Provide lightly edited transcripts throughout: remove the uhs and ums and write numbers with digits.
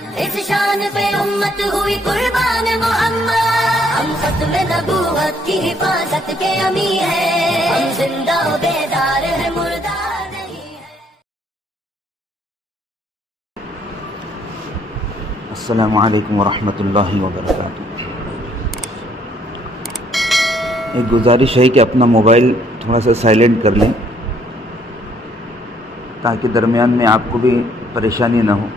اس شان پہ امت ہوئی قربان محمد، ہم ختم نبوت کی حفاظت کے امی ہیں، ہم زندہ و بیدار ہیں مردہ نہیں ہے۔ السلام علیکم ورحمۃ اللہ وبرکاتہ۔ ایک گزارش ہے کہ اپنا موبائل تھوڑا سا سائلنٹ کر لیں تاکہ درمیان میں آپ کو بھی پریشانی نہ ہو۔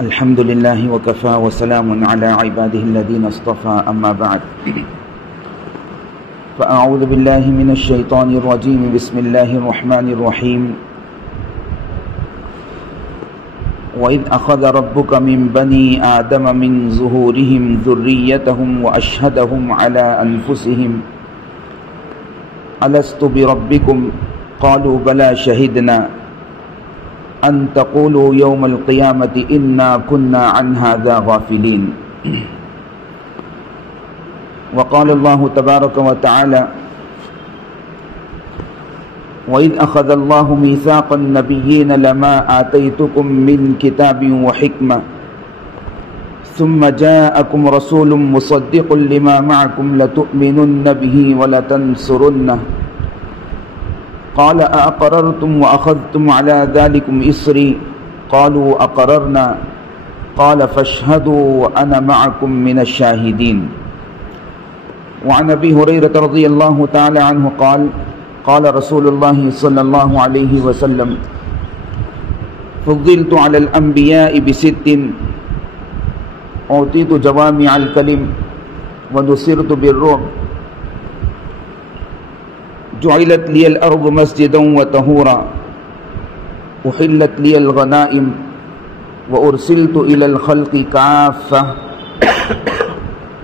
الحمد للہ وکفا وسلام علی عبادہ الذین اصطفى اما بعد فاعوذ باللہ من الشیطان الرجیم بسم اللہ الرحمن الرحیم وَإِذْ أَخَذَ رَبُّكَ مِنْ بَنِي آدَمَ مِنْ ظُهُورِهِمْ ذُرِّيَّتَهُمْ وَأَشْهَدَهُمْ عَلَىٰ أَنفُسِهِمْ أَلَسْتُ بِرَبِّكُمْ قَالُوا بَلَىٰ شَهِدْنَا أَن تَقُولُوا يَوْمَ الْقِيَامَةِ إِنَّا كُنَّا عَنْ هَذَا غَافِلِينَ۔ وقال الله تبارك وتعالى وَإِذْ أَخَذَ اللَّهُ مِيثَاقَ النَّبِيِّينَ لَمَا آتَيْتُكُم مِّن كِتَابٍ وَحِكْمَةٍ ثُمَّ جَاءَكُمْ رَسُولٌ مُّصَدِّقٌ لِّمَا مَعَكُمْ لَتُؤْمِنُنَّ بِهِ وَلَتَنصُرُنَّهُ قَالَ أَأَقْرَرْتُمْ وَأَخَذْتُمْ عَلَىٰ ذَلِكُمْ إِصْرِي قَالُوا أَقْرَرْنَا قَالَ فَاشْهَدُوا وَأَنَا مَعَكُمْ مِنَ الشَّاهِدِينَ۔ وعن أبي هريرة رضي الله تعالى عنه قال قال رسول الله صلى الله عليه وسلم فضلت على الأنبياء بست أعطيت جوامع الكلم ونصرت بالرعب جعلت لي الأرض مسجدا وطهورا أحلت لي الغنائم وأرسلت إلى الخلق كافة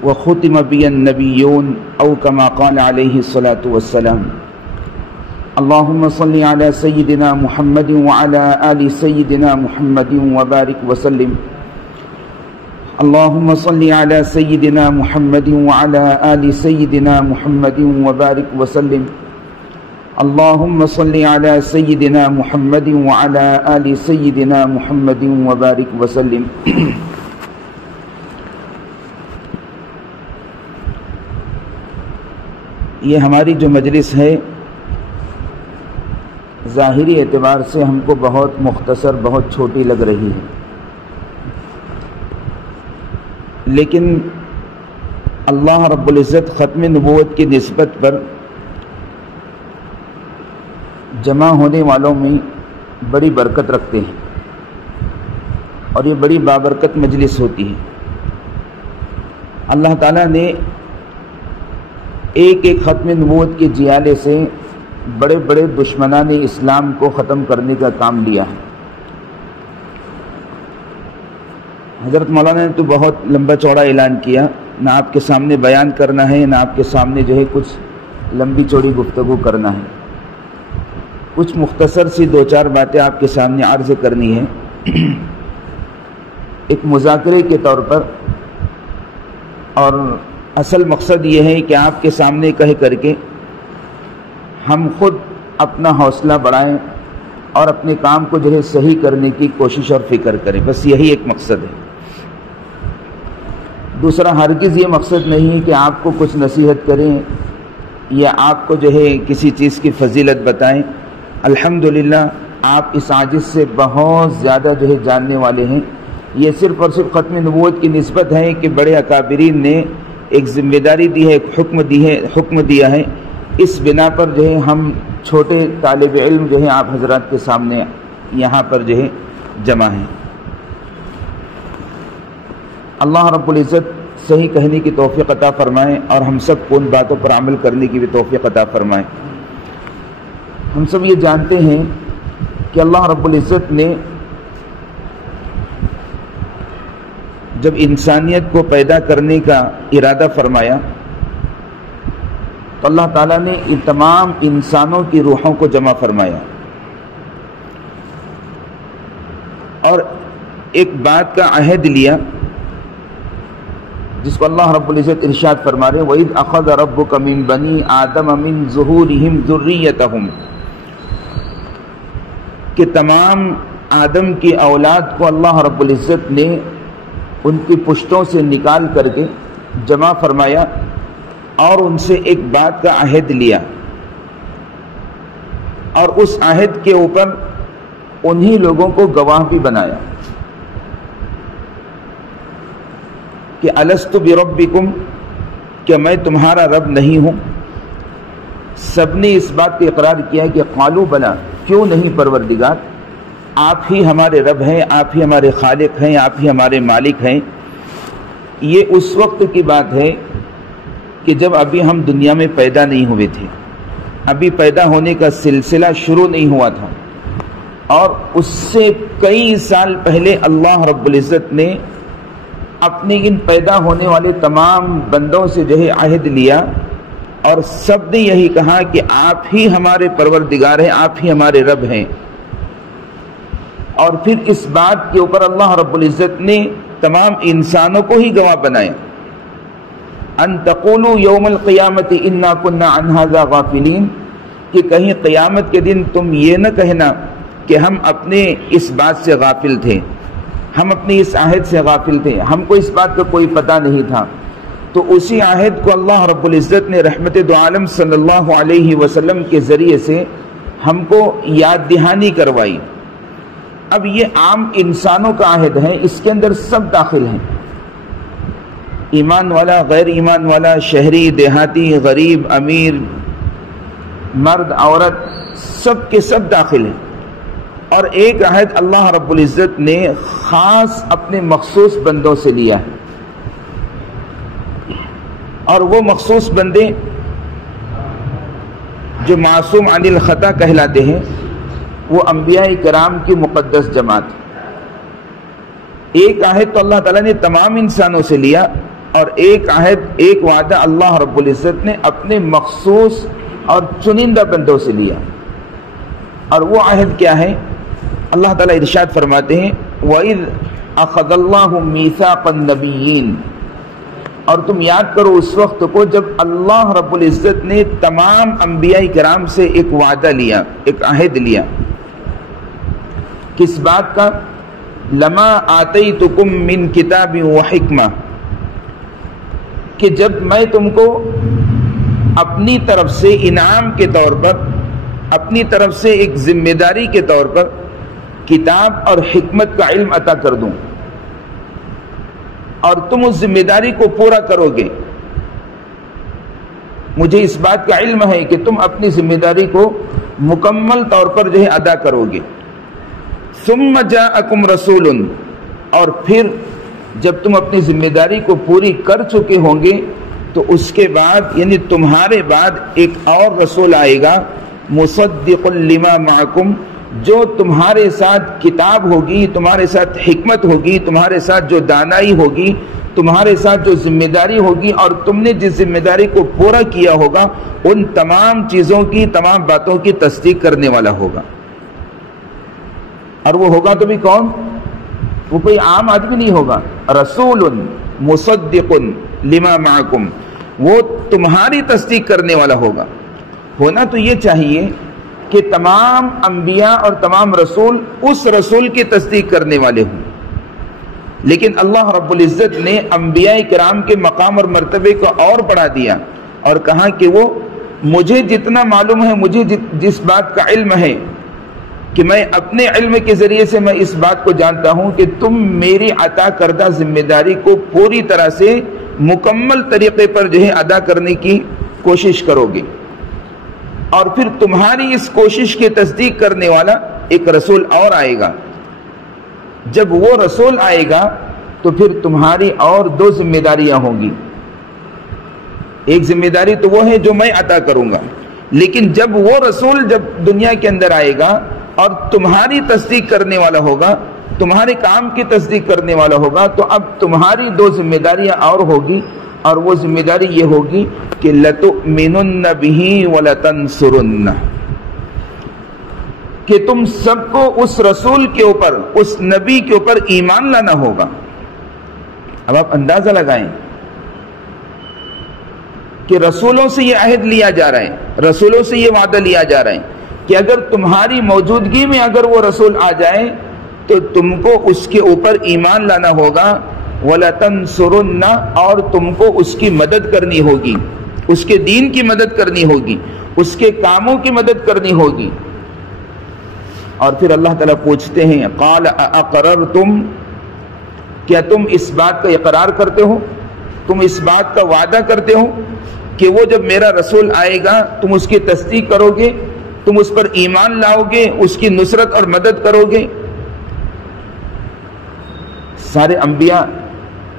وختم بي النبيون أو كما قال عليه الصلاة والسلام۔ اللهم صل على سيدنا محمد وعلى آل سيدنا محمد وبارك وسلم۔ اللهم صل على سيدنا محمد وعلى آل سيدنا محمد وبارك وسلم۔ اللهم صل على سيدنا محمد وعلى آل سيدنا محمد وبارك وسلم۔ یہ ہماری جو مجلس ہے ظاہری اعتبار سے ہم کو بہت مختصر، بہت چھوٹی لگ رہی ہے، لیکن اللہ رب العزت ختم نبوت کی نسبت پر جمع ہونے والوں میں بڑی برکت رکھتے ہیں اور یہ بڑی بابرکت مجلس ہوتی ہے۔ اللہ تعالیٰ نے ایک ایک ختم نبوت کے جیالے سے بڑے بڑے دشمنان اسلام کو ختم کرنے کا کام لیا ہے۔ حضرت مولانا نے تو بہت لمبا چوڑا اعلان کیا، نہ آپ کے سامنے بیان کرنا ہے، نہ آپ کے سامنے جو ہے کچھ لمبی چوڑی گفتگو کرنا ہے، کچھ مختصر سی دو چار باتیں آپ کے سامنے عرض کرنی ہے، ایک مذاکرے کے طور پر، اور اصل مقصد یہ ہے کہ آپ کے سامنے کہہ کر کے ہم خود اپنا حوصلہ بڑھائیں اور اپنے کام کو جو ہے صحیح کرنے کی کوشش اور فکر کریں، بس یہی ایک مقصد ہے۔ دوسرا ہرگز یہ مقصد نہیں ہے کہ آپ کو کچھ نصیحت کریں یا آپ کو جو ہے کسی چیز کی فضیلت بتائیں۔ الحمدللہ آپ اس عاجز سے بہت زیادہ جو ہے جاننے والے ہیں۔ یہ صرف اور صرف ختم نبوت کی نسبت ہے کہ بڑے اکابرین نے ایک ذمہ داری دی ہے، ایک حکم دیا ہے، اس بنا پر جو ہے ہم چھوٹے طالب علم جو ہے آپ حضرات کے سامنے یہاں پر جو ہے جمع ہیں۔ اللہ رب العزت صحیح کہنے کی توفیق عطا فرمائے اور ہم سب کو ان باتوں پر عمل کرنے کی بھی توفیق عطا فرمائے۔ ہم سب یہ جانتے ہیں کہ اللہ رب العزت نے جب انسانیت کو پیدا کرنے کا ارادہ فرمایا تو اللہ تعالیٰ نے ان تمام انسانوں کی روحوں کو جمع فرمایا اور ایک بات کا عہد لیا جس کو اللہ رب العزت ارشاد فرما رہے وَإِذْ أَخَذَ رَبُّكَ مِن بَنِي آدَمَ مِن ظُهُورِهِمْ ذُرِّيَّتَهُمْ کہ تمام آدم کی اولاد کو اللہ رب العزت نے ان کی پشتوں سے نکال کر کے جمع فرمایا اور ان سے ایک بات کا عہد لیا، اور اس عہد کے اوپر انہی لوگوں کو گواہ بھی بنایا کہ الست بربکم، کہ میں تمہارا رب نہیں ہوں؟ سب نے اس بات کا اقرار کیا کہ قالوا بلا، کیوں نہیں پروردگار، آپ ہی ہمارے رب ہیں، آپ ہی ہمارے خالق ہیں، آپ ہی ہمارے مالک ہیں۔ یہ اس وقت کی بات ہے کہ جب ابھی ہم دنیا میں پیدا نہیں ہوئے تھے، ابھی پیدا ہونے کا سلسلہ شروع نہیں ہوا تھا، اور اس سے کئی سال پہلے اللہ رب العزت نے اپنے ان پیدا ہونے والے تمام بندوں سے جو ہے عہد لیا، اور سب نے یہی کہا کہ آپ ہی ہمارے پروردگار ہیں، آپ ہی ہمارے رب ہیں۔ اور پھر اس بات کے اوپر اللہ رب العزت نے تمام انسانوں کو ہی گواہ بنایا، ان تقولوا یوم القیامت انا کنا عن ھذا غافلین، کہ کہیں قیامت کے دن تم یہ نہ کہنا کہ ہم اپنے اس بات سے غافل تھے، ہم اپنے اس عہد سے غافل تھے، ہم کو اس بات کا کوئی پتہ نہیں تھا۔ تو اسی عہد کو اللہ رب العزت نے رحمت دو عالم صلی اللہ علیہ وسلم کے ذریعے سے ہم کو یاد دہانی کروائی۔ اب یہ عام انسانوں کا عہد ہے، اس کے اندر سب داخل ہیں، ایمان والا، غیر ایمان والا، شہری، دیہاتی، غریب، امیر، مرد، عورت، سب کے سب داخل ہیں۔ اور ایک عہد اللہ رب العزت نے خاص اپنے مخصوص بندوں سے لیا ہے، اور وہ مخصوص بندے جو معصوم عن الخطا کہلاتے ہیں، وہ انبیاء کرام کی مقدس جماعت۔ ایک عہد تو اللہ تعالیٰ نے تمام انسانوں سے لیا، اور ایک عہد، ایک وعدہ اللہ رب العزت نے اپنے مخصوص اور چنندہ بندوں سے لیا۔ اور وہ عہد کیا ہے؟ اللہ تعالیٰ ارشاد فرماتے ہیں وَإِذْ أَخَذَ اللَّهُ مِيثَاقَ النَّبِيِّينَ، اور تم یاد کرو اس وقت کو جب اللہ رب العزت نے تمام انبیاء کرام سے ایک وعدہ لیا، ایک عہد لیا۔ کس بات کا؟ لَمَا آتَيْتُكُم مِّن كِتَابٍ وَحِکْمَةٍ، کہ جب میں تم کو اپنی طرف سے انعام کے طور پر، اپنی طرف سے ایک ذمہ داری کے طور پر کتاب اور حکمت کا علم عطا کر دوں، اور تم اس ذمہ داری کو پورا کرو گے۔ مجھے اس بات کا علم ہے کہ تم اپنی ذمہ داری کو مکمل طور پر جو ہے ادا کرو گے۔ ثم جاءکم رسول، اور پھر جب تم اپنی ذمہ داری کو پوری کر چکے ہوں گے تو اس کے بعد یعنی تمہارے بعد ایک اور رسول آئے گا، مصدق لما معکم، جو تمہارے ساتھ کتاب ہوگی، تمہارے ساتھ حکمت ہوگی، تمہارے ساتھ جو دانائی ہوگی، تمہارے ساتھ جو ذمہ داری ہوگی، اور تم نے جس ذمہ داری کو پورا کیا ہوگا ان تمام چیزوں کی، تمام باتوں کی تصدیق کرنے والا ہوگا۔ اور وہ ہوگا تو بھی کون؟ وہ کوئی عام آدمی نہیں ہوگا، رسول مصدق لما معکم، وہ تمہاری تصدیق کرنے والا ہوگا۔ ہونا تو یہ چاہیے کہ تمام انبیاء اور تمام رسول اس رسول کی تصدیق کرنے والے ہوں، لیکن اللہ رب العزت نے انبیاء کرام کے مقام اور مرتبے کو اور بڑھا دیا اور کہا کہ وہ مجھے جتنا معلوم ہے، مجھے جس بات کا علم ہے کہ میں اپنے علم کے ذریعے سے میں اس بات کو جانتا ہوں کہ تم میری عطا کردہ ذمہ داری کو پوری طرح سے مکمل طریقے پر جو ہے ادا کرنے کی کوشش کرو گے، اور پھر تمہاری اس کوشش کی تصدیق کرنے والا ایک رسول اور آئے گا۔ جب وہ رسول آئے گا تو پھر تمہاری اور دو ذمہ داریاں ہوں گی۔ ایک ذمہ داری تو وہ ہے جو میں عطا کروں گا، لیکن جب وہ رسول جب دنیا کے اندر آئے گا اور تمہاری تصدیق کرنے والا ہوگا، تمہارے کام کی تصدیق کرنے والا ہوگا، تو اب تمہاری دو ذمہ داریاں اور ہوگی، اور وہ ذمہ داری یہ ہوگی کہ لَتُؤْمِنُنَّ بِهِ وَلَتَنْصُرُنَّ، کہ تم سب کو اس رسول کے اوپر، اس نبی کے اوپر ایمان لانا ہوگا۔ اب آپ اندازہ لگائیں کہ رسولوں سے یہ عہد لیا جا رہا ہے، رسولوں سے یہ وعدہ لیا جا رہا ہے کہ اگر تمہاری موجودگی میں اگر وہ رسول آ جائے تو تم کو اس کے اوپر ایمان لانا ہوگا، وَلَتَنْصُرُنَّ، اور تم کو اس کی مدد کرنی ہوگی، اس کے دین کی مدد کرنی ہوگی، اس کے کاموں کی مدد کرنی ہوگی۔ اور پھر اللہ تعالیٰ پوچھتے ہیں قَالَ أَأَقْرَرْتُمْ، کیا تم اس بات کا اقرار کرتے ہو، تم اس بات کا وعدہ کرتے ہو کہ وہ جب میرا رسول آئے گا تم اس کی تصدیق کرو گے، تم اس پر ایمان لاؤ گے، اس کی نصرت اور مدد کرو گے؟ سارے انبیاء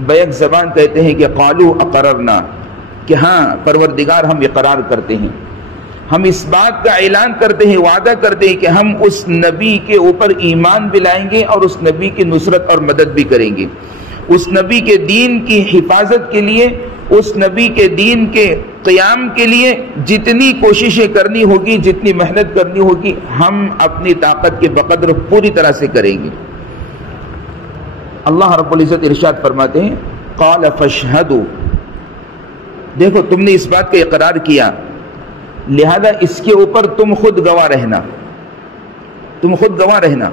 بیک زبان کہتے ہیں کہ قالوا اقررنا، کہ ہاں پروردگار ہم اقرار کرتے ہیں، ہم اس بات کا اعلان کرتے ہیں، وعدہ کرتے ہیں کہ ہم اس نبی کے اوپر ایمان بھی لائیں گے اور اس نبی کی نصرت اور مدد بھی کریں گے، اس نبی کے دین کی حفاظت کے لیے، اس نبی کے دین کے قیام کے لیے جتنی کوششیں کرنی ہوگی، جتنی محنت کرنی ہوگی، ہم اپنی طاقت کے بقدر پوری طرح سے کریں گے۔ اللہ رب العزت ارشاد فرماتے ہیں قال فاشهدوا، دیکھو تم نے اس بات کا اقرار کیا، لہذا اس کے اوپر تم خود گواہ رہنا، تم خود گواہ رہنا۔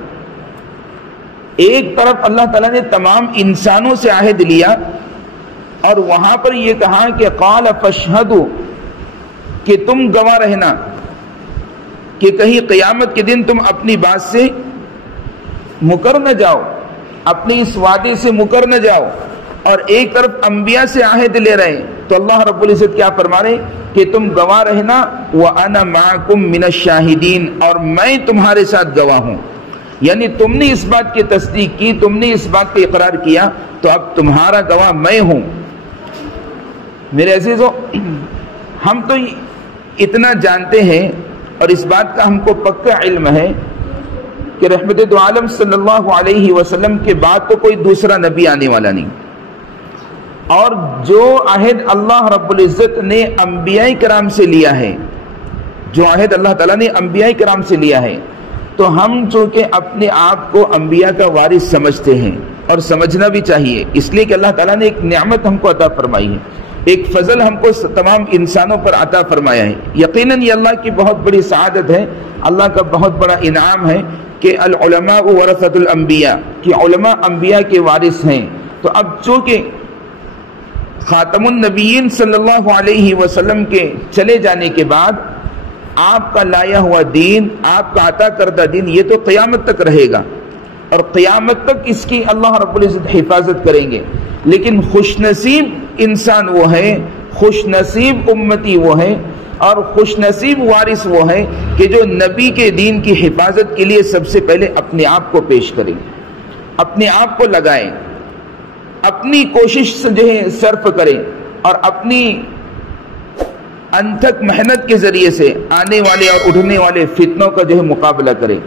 ایک طرف اللہ تعالیٰ نے تمام انسانوں سے عہد لیا اور وہاں پر یہ کہا کہ قال فاشهدوا، کہ تم گواہ رہنا، کہ کہیں قیامت کے دن تم اپنی بات سے مکر نہ جاؤ، اپنی اس وعدے سے مکر نہ جاؤ۔ اور ایک طرف انبیاء سے عہد لے رہے ہیں تو اللہ رب العزت کیا فرما رہے کہ تم گواہ رہنا، وَأَنَا مَعَكُمْ مِنَ الشَّاهِدِينَ، اور میں تمہارے ساتھ گواہ ہوں۔ یعنی تم نے اس بات کی تصدیق کی، تم نے اس بات کا اقرار کیا، تو اب تمہارا گواہ میں ہوں۔ میرے عزیزو، ہم تو اتنا جانتے ہیں اور اس بات کا ہم کو پکا علم ہے کہ رحمت دو عالم صلی اللہ علیہ وسلم کے بعد تو کوئی دوسرا نبی آنے والا نہیں، اور جو عہد اللہ رب العزت نے انبیاء کرام سے لیا ہے، جو عہد اللہ تعالیٰ نے انبیاء کرام سے لیا ہے، تو ہم چونکہ اپنے آپ کو انبیاء کا وارث سمجھتے ہیں، اور سمجھنا بھی چاہیے، اس لیے کہ اللہ تعالیٰ نے ایک نعمت ہم کو عطا فرمائی ہے، ایک فضل ہم کو تمام انسانوں پر عطا فرمایا ہے۔ یقیناً یہ اللہ کی بہت بڑی سعادت ہے، اللہ کا بہت بڑا انعام ہے کہ العلماء ورثۃ الانبیاء، کہ علماء انبیاء کے وارث ہیں۔ تو اب چونکہ خاتم النبیین صلی اللہ علیہ وسلم کے چلے جانے کے بعد آپ کا لایا ہوا دین، آپ کا عطا کردہ دین، یہ تو قیامت تک رہے گا، اور قیامت تک اس کی اللہ رب العزت حفاظت کریں گے۔ لیکن خوش نصیب انسان وہ ہے، خوش نصیب امتی وہ ہے، اور خوش نصیب وارث وہ ہے کہ جو نبی کے دین کی حفاظت کے لیے سب سے پہلے اپنے آپ کو پیش کریں، اپنے آپ کو لگائیں، اپنی کوشش سے جو ہے صرف کریں، اور اپنی انتھک محنت کے ذریعے سے آنے والے اور اٹھنے والے فتنوں کا جو ہے مقابلہ کریں۔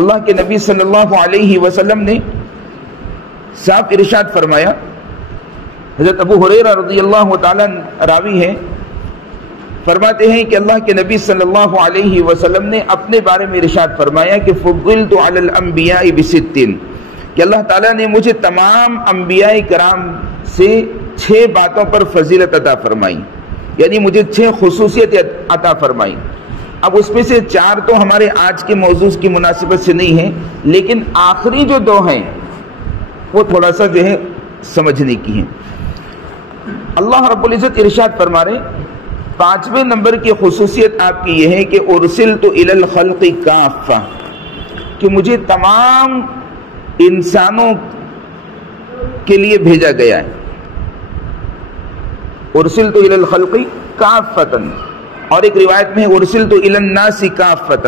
اللہ کے نبی صلی اللہ علیہ وسلم نے صاف ارشاد فرمایا، حضرت ابو ہریرہ رضی اللہ تعالیٰ راوی ہیں، فرماتے ہیں کہ اللہ کے نبی صلی اللہ علیہ وسلم نے اپنے بارے میں ارشاد فرمایا کہ فضلت علی الانبیاء بست، کہ اللہ تعالیٰ نے مجھے تمام انبیاء کرام سے 6 باتوں پر فضیلت عطا فرمائی، یعنی مجھے 6 خصوصیت عطا فرمائی۔ اب اس میں سے 4 تو ہمارے آج کے موضوع کی مناسبت سے نہیں ہیں، لیکن آخری جو 2 ہیں وہ تھوڑا سا جو ہے سمجھنے کی ہیں۔ اللہ رب العزت ارشاد فرما رہے 5ویں نمبر کی خصوصیت آپ کی یہ ہے کہ ارسلت الی الخلق کافہ، کہ مجھے تمام انسانوں کے لیے بھیجا گیا ہے۔ ارسلت الی الخلق کافۃ، اور ایک روایت میں ہے ارسلت الی الناس کافۃ،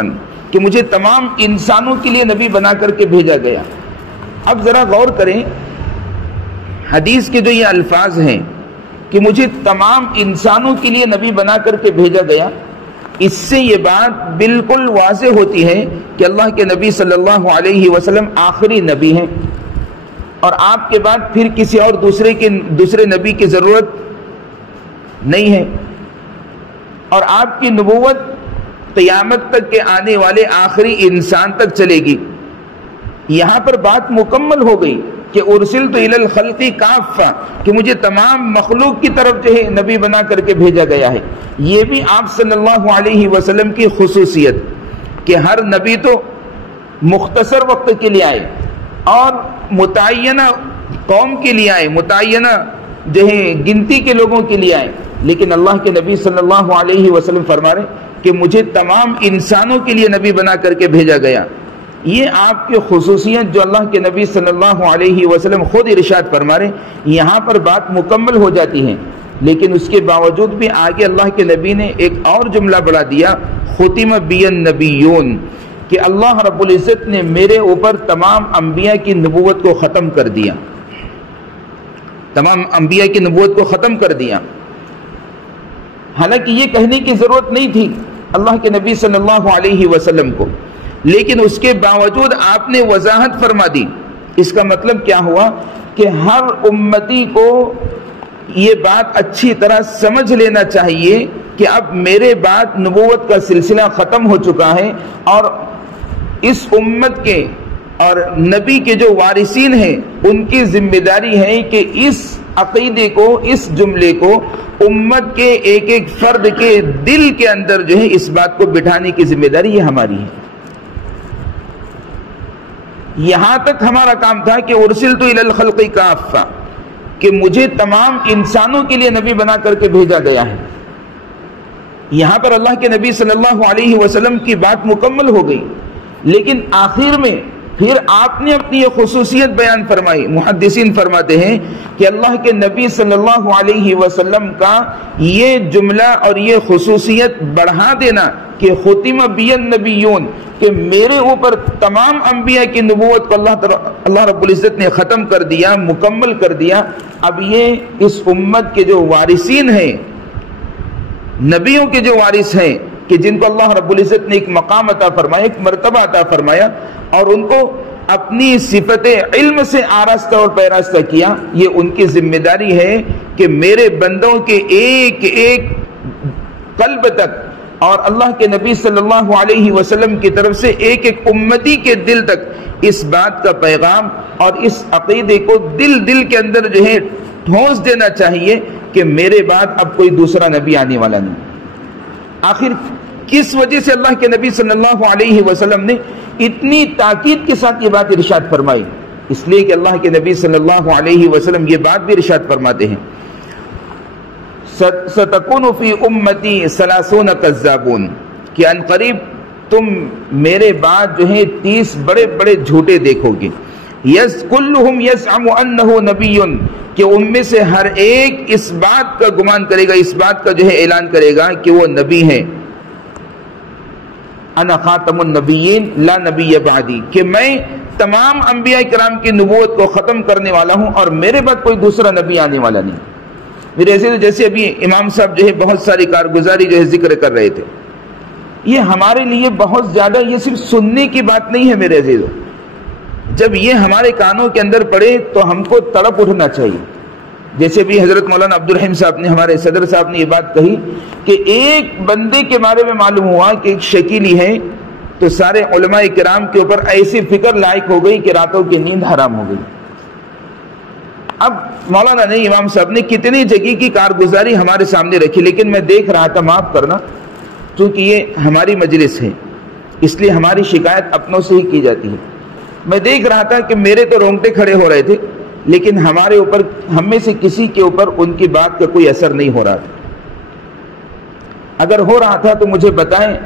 کہ مجھے تمام انسانوں کے لیے نبی بنا کر کے بھیجا گیا۔ اب ذرا غور کریں، حدیث کے جو یہ الفاظ ہیں کہ مجھے تمام انسانوں کے لیے نبی بنا کر کے بھیجا گیا، اس سے یہ بات بالکل واضح ہوتی ہے کہ اللہ کے نبی صلی اللہ علیہ وسلم آخری نبی ہیں، اور آپ کے بعد پھر کسی اور دوسرے نبی کی ضرورت نہیں ہے، اور آپ کی نبوت قیامت تک کے آنے والے آخری انسان تک چلے گی۔ یہاں پر بات مکمل ہو گئی کہ ارسلت الی الخلق کافہ، کہ مجھے تمام مخلوق کی طرف جو ہے نبی بنا کر کے بھیجا گیا ہے۔ یہ بھی آپ صلی اللہ علیہ وسلم کی خصوصیت کہ ہر نبی تو مختصر وقت کے لیے آئے اور متعینہ قوم کے لیے آئے، متعینہ جو ہے گنتی کے لوگوں کے لیے آئے، لیکن اللہ کے نبی صلی اللہ علیہ وسلم فرما رہے کہ مجھے تمام انسانوں کے لیے نبی بنا کر کے بھیجا گیا۔ یہ آپ کی خصوصیت جو اللہ کے نبی صلی اللہ علیہ وسلم خود ارشاد فرما رہے، یہاں پر بات مکمل ہو جاتی ہے، لیکن اس کے باوجود بھی آگے اللہ کے نبی نے ایک اور جملہ بڑھا دیا، ختم بی النبیون، کہ اللہ رب العزت نے میرے اوپر تمام انبیاء کی نبوت کو ختم کر دیا، تمام انبیاء کی نبوت کو ختم کر دیا۔ حالانکہ یہ کہنے کی ضرورت نہیں تھی اللہ کے نبی صلی اللہ علیہ وسلم کو، لیکن اس کے باوجود آپ نے وضاحت فرما دی۔ اس کا مطلب کیا ہوا کہ ہر امتی کو یہ بات اچھی طرح سمجھ لینا چاہیے کہ اب میرے بعد نبوت کا سلسلہ ختم ہو چکا ہے، اور اس امت کے اور نبی کے جو وارثین ہیں ان کی ذمہ داری ہے کہ اس عقیدے کو، اس جملے کو امت کے ایک ایک فرد کے دل کے اندر جو ہے اس بات کو بٹھانے کی ذمہ داری یہ ہماری ہے۔ یہاں تک ہمارا کام تھا کہ ارسلت الی الخلق کافہ، کہ مجھے تمام انسانوں کے لیے نبی بنا کر کے بھیجا گیا ہے۔ یہاں پر اللہ کے نبی صلی اللہ علیہ وسلم کی بات مکمل ہو گئی، لیکن آخر میں پھر آپ نے اپنی یہ خصوصیت بیان فرمائی۔ محدثین فرماتے ہیں کہ اللہ کے نبی صلی اللہ علیہ وسلم کا یہ جملہ اور یہ خصوصیت بڑھا دینا کہ ختم بی النبیون، کہ میرے اوپر تمام انبیاء کی نبوت کو اللہ رب العزت نے ختم کر دیا، مکمل کر دیا۔ اب یہ اس امت کے جو وارثین ہیں، نبیوں کے جو وارث ہیں، کہ جن کو اللہ رب العزت نے ایک مقام عطا فرمایا، ایک مرتبہ عطا فرمایا، اور ان کو اپنی صفت علم سے آراستہ اور پیراستہ کیا، یہ ان کی ذمہ داری ہے کہ میرے بندوں کے ایک ایک قلب تک اور اللہ کے نبی صلی اللہ علیہ وسلم کی طرف سے ایک ایک امتی کے دل تک اس بات کا پیغام اور اس عقیدے کو دل کے اندر جو ہے ٹھونس دینا چاہیے کہ میرے بعد اب کوئی دوسرا نبی آنے والا نہیں۔ آخر کس وجہ سے اللہ کے نبی صلی اللہ علیہ وسلم نے اتنی تاکید کے ساتھ یہ بات ارشاد فرمائی؟ اس لیے کہ اللہ کے نبی صلی اللہ علیہ وسلم یہ بات بھی ارشاد فرماتے ہیں، ستکون فی امتی 30 کذابون، کہ ان قریب تم میرے بعد جو ہے 30 بڑے بڑے جھوٹے دیکھو گے، کلہم یزعم انہ نبی، کہ ان میں سے ہر ایک اس بات کا گمان کرے گا، اس بات کا جو ہے اعلان کرے گا کہ وہ نبی ہے۔ انا خاتم النبیین لا نبی بعدی، کہ میں تمام انبیاء کرام کی نبوت کو ختم کرنے والا ہوں اور میرے بعد کوئی دوسرا نبی آنے والا نہیں۔ میرے عزیز، جیسے ابھی امام صاحب جو ہے بہت ساری کارگزاری جو ہے ذکر کر رہے تھے، یہ ہمارے لیے بہت زیادہ، یہ صرف سننے کی بات نہیں ہے میرے عزیز، جب یہ ہمارے کانوں کے اندر پڑے تو ہم کو تڑپ اٹھنا چاہیے۔ جیسے بھی حضرت مولانا عبد الرحیم صاحب نے، ہمارے صدر صاحب نے یہ بات کہی کہ ایک بندے کے بارے میں معلوم ہوا کہ ایک شکیلی ہے، تو سارے علماء کرام کے اوپر ایسی فکر لائق ہو گئی کہ راتوں کی نیند حرام ہو گئی۔ اب مولانا نے، امام صاحب نے کتنی جگہ کی کارگزاری ہمارے سامنے رکھی، لیکن میں دیکھ رہا تھا، معاف کرنا چونکہ یہ ہماری مجلس ہے اس لیے ہماری شکایت اپنوں سے ہی کی جاتی ہے، میں دیکھ رہا تھا کہ میرے تو رونگٹے کھڑے ہو رہے تھے، لیکن ہمارے اوپر، ہم میں سے کسی کے اوپر ان کی بات کا کوئی اثر نہیں ہو رہا تھا۔ اگر ہو رہا تھا تو مجھے بتائیں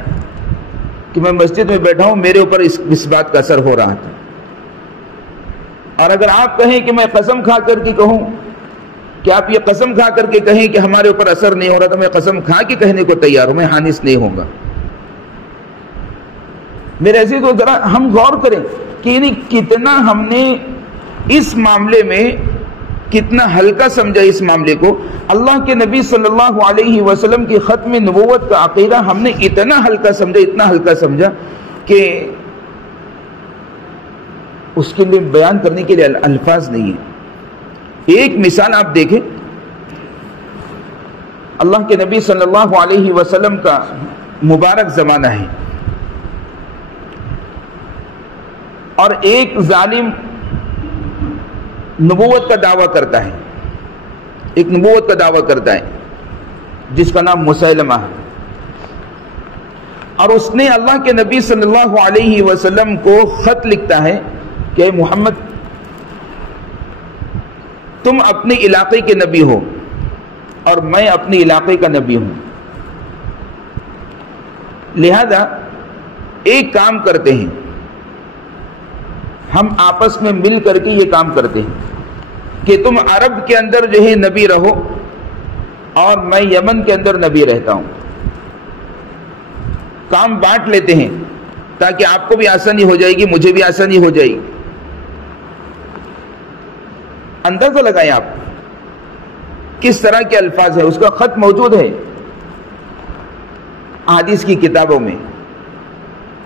کہ میں مسجد میں بیٹھا ہوں، میرے اوپر اس بات کا اثر ہو رہا تھا۔ اور اگر آپ کہیں کہ میں قسم کھا کر کے کہوں کہ آپ یہ قسم کھا کر کے کہیں کہ ہمارے اوپر اثر نہیں ہو رہا، تو میں قسم کھا کے کہنے کو تیار ہوں، میں حانث نہیں ہوں گا۔ میرے عزیز کو ذرا ہم غور کریں کہ یعنی کتنا ہم نے اس معاملے میں کتنا ہلکا سمجھا اس معاملے کو۔ اللہ کے نبی صلی اللہ علیہ وسلم کی ختم نبوت کا عقیدہ ہم نے اتنا ہلکا سمجھا، اتنا ہلکا سمجھا کہ اس کے لیے بیان کرنے کے لیے الفاظ نہیں ہے۔ ایک مثال آپ دیکھیں، اللہ کے نبی صلی اللہ علیہ وسلم کا مبارک زمانہ ہے، اور ایک ظالم نبوت کا دعویٰ کرتا ہے، ایک نبوت کا دعویٰ کرتا ہے جس کا نام مسیلمہ ہے، اور اس نے اللہ کے نبی صلی اللہ علیہ وسلم کو خط لکھتا ہے کہ محمد تم اپنے علاقے کے نبی ہو اور میں اپنے علاقے کا نبی ہوں، لہذا ایک کام کرتے ہیں، ہم آپس میں مل کر کے یہ کام کرتے ہیں کہ تم عرب کے اندر جو ہے نبی رہو اور میں یمن کے اندر نبی رہتا ہوں، کام بانٹ لیتے ہیں تاکہ آپ کو بھی آسانی ہو جائے گی، مجھے بھی آسانی ہو جائے گی۔ اندازہ لگائیں آپ کس طرح کے الفاظ ہیں، اس کا خط موجود ہے احادیث کی کتابوں میں۔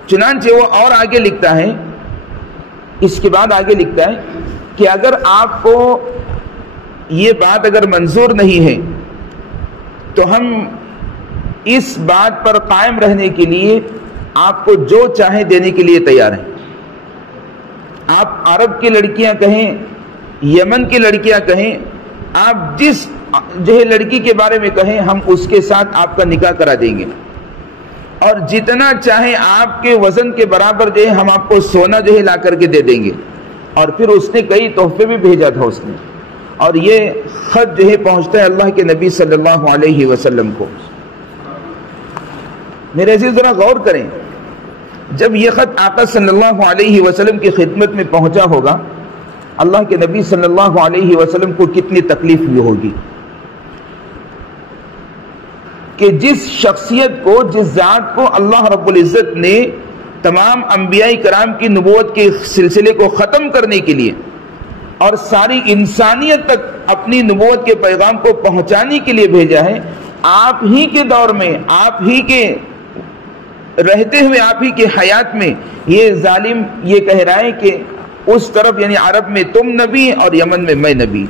چنانچہ وہ اور آگے لکھتا ہے، اس کے بعد آگے لکھتا ہے کہ اگر آپ کو یہ بات اگر منظور نہیں ہے تو ہم اس بات پر قائم رہنے کے لیے آپ کو جو چاہے دینے کے لیے تیار ہیں۔ آپ عرب کی لڑکیاں کہیں، یمن کی لڑکیاں کہیں، آپ جس جو ہے لڑکی کے بارے میں کہیں، ہم اس کے ساتھ آپ کا نکاح کرا دیں گے، اور جتنا چاہیں آپ کے وزن کے برابر جو ہے ہم آپ کو سونا جو ہے لا کر کے دے دیں گے۔ اور پھر اس نے کئی تحفے بھی بھیجا تھا اس نے، اور یہ خط جو ہے پہنچتا ہے اللہ کے نبی صلی اللہ علیہ وسلم کو۔ میرے عزیز ذرا غور کریں، جب یہ خط آقا صلی اللہ علیہ وسلم کی خدمت میں پہنچا ہوگا، اللہ کے نبی صلی اللہ علیہ وسلم کو کتنی تکلیف ہوئی ہوگی کہ جس شخصیت کو، جس ذات کو اللہ رب العزت نے تمام انبیاء کرام کی نبوت کے سلسلے کو ختم کرنے کے لیے اور ساری انسانیت تک اپنی نبوت کے پیغام کو پہنچانے کے لیے بھیجا ہے، آپ ہی کے دور میں، آپ ہی کے رہتے ہوئے، آپ ہی کے حیات میں یہ ظالم یہ کہہ رہا ہے کہ اس طرف یعنی عرب میں تم نبی اور یمن میں میں نبی۔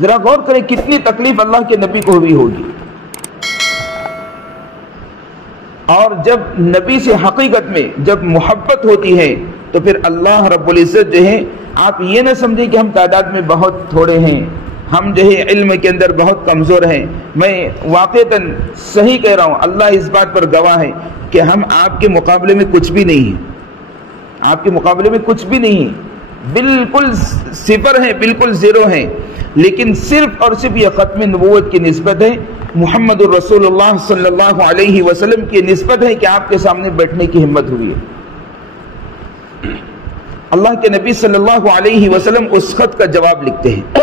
ذرا غور کریں کتنی تکلیف اللہ کے نبی کو ہوئی ہوگی۔ اور جب نبی سے حقیقت میں جب محبت ہوتی ہے تو پھر اللہ رب العزت جو ہے، آپ یہ نہ سمجھیں کہ ہم تعداد میں بہت تھوڑے ہیں، ہم جو ہے علم کے اندر بہت کمزور ہیں۔ میں واقعتاً صحیح کہہ رہا ہوں، اللہ اس بات پر گواہ ہے کہ ہم آپ کے مقابلے میں کچھ بھی نہیں ہیں، آپ کے مقابلے میں کچھ بھی نہیں ہیں، بالکل صفر ہیں، بالکل زیرو ہیں، لیکن صرف اور صرف یہ ختم نبوت کی نسبت ہے، محمد الرسول اللہ صلی اللہ علیہ وسلم کی نسبت ہے کہ آپ کے سامنے بیٹھنے کی ہمت ہوئی ہے۔ اللہ کے نبی صلی اللہ علیہ وسلم اس خط کا جواب لکھتے ہیں،